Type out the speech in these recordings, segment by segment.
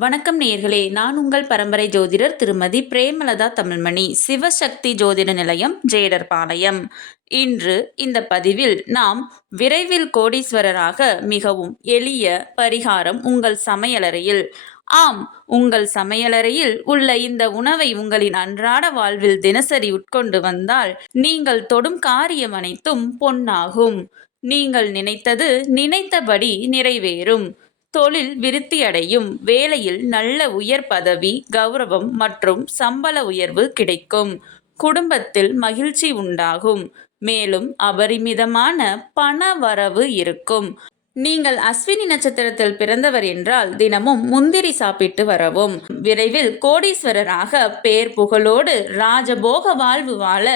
வணக்கம் நேயர்களே நான் உங்கள் பரம்பரை ஜோதிடர் திருமதி பிரேமலதா தமிழ்மணி சிவசக்தி ஜோதிட நிலையம் ஜேடர் பாளையம் இன்று இந்த பதிவில் நாம் விரைவில் கோடீஸ்வரராக மிகவும் எளிய பரிகாரம் உங்கள் சமையலறையில். ஆம் உங்கள் சமையலறையில் உள்ள இந்த உணவை உங்களின் அன்றாட வாழ்வில் தினசரி உட்கொண்டு வந்தால் நீங்கள் தொடும் காரியம் அனைத்தும் பொன்னாகும். நீங்கள் நினைத்தது நினைத்தபடி நிறைவேறும். தொழில் விருத்தியடையும். வேலையில் நல்ல உயர் பதவி கௌரவம் மற்றும் சம்பள உயர்வு கிடைக்கும். குடும்பத்தில் மகிழ்ச்சி உண்டாகும். மேலும் அபரிமிதமான பண வரவு இருக்கும். நீங்கள் அஸ்வினி நட்சத்திரத்தில் பிறந்தவர் என்றால் தினமும் முந்திரி சாப்பிட்டு வரவும். விரைவில் கோடீஸ்வரராக பேர் புகழோடு ராஜபோக வாழ்வு வாழ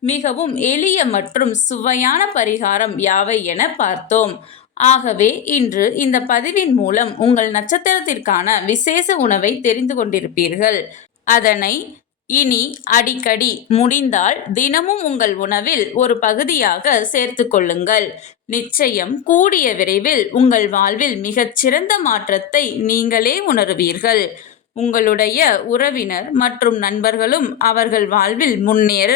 மிகவும் எளிய மற்றும் சுவையான பரிகாரம் யாவை என பார்த்தோம். ஆகவே இன்று இந்த பதிவின் மூலம் உங்கள் நட்சத்திரத்திற்கான விசேஷ உணவை தெரிந்து கொண்டிருப்பீர்கள். அதனை இனி அடிக்கடி முடிந்தால் தினமும் உங்கள் உணவில் ஒரு பகுதியாக சேர்த்து கொள்ளுங்கள். நிச்சயம் கூடிய விரைவில் உங்கள் வாழ்வில் மிகச்சிறந்த மாற்றத்தை நீங்களே உணருவீர்கள். உங்களுடைய உறவினர் மற்றும் நண்பர்களும் அவர்கள் வாழ்வில் முன்னேற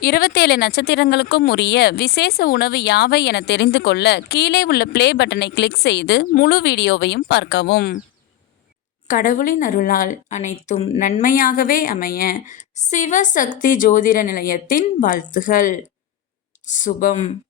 இருபத்தேழு நட்சத்திரங்களுக்கும் உரிய விசேஷ உணவு யாவை என தெரிந்து கொள்ள கீழே உள்ள பிளே பட்டனை கிளிக் செய்து முழு வீடியோவையும் பார்க்கவும். கடவுளின் அருளால் அனைத்தும் நன்மையாகவே அமைய சிவசக்தி ஜோதிட நிலையத்தின் வாழ்த்துகள். சுபம்.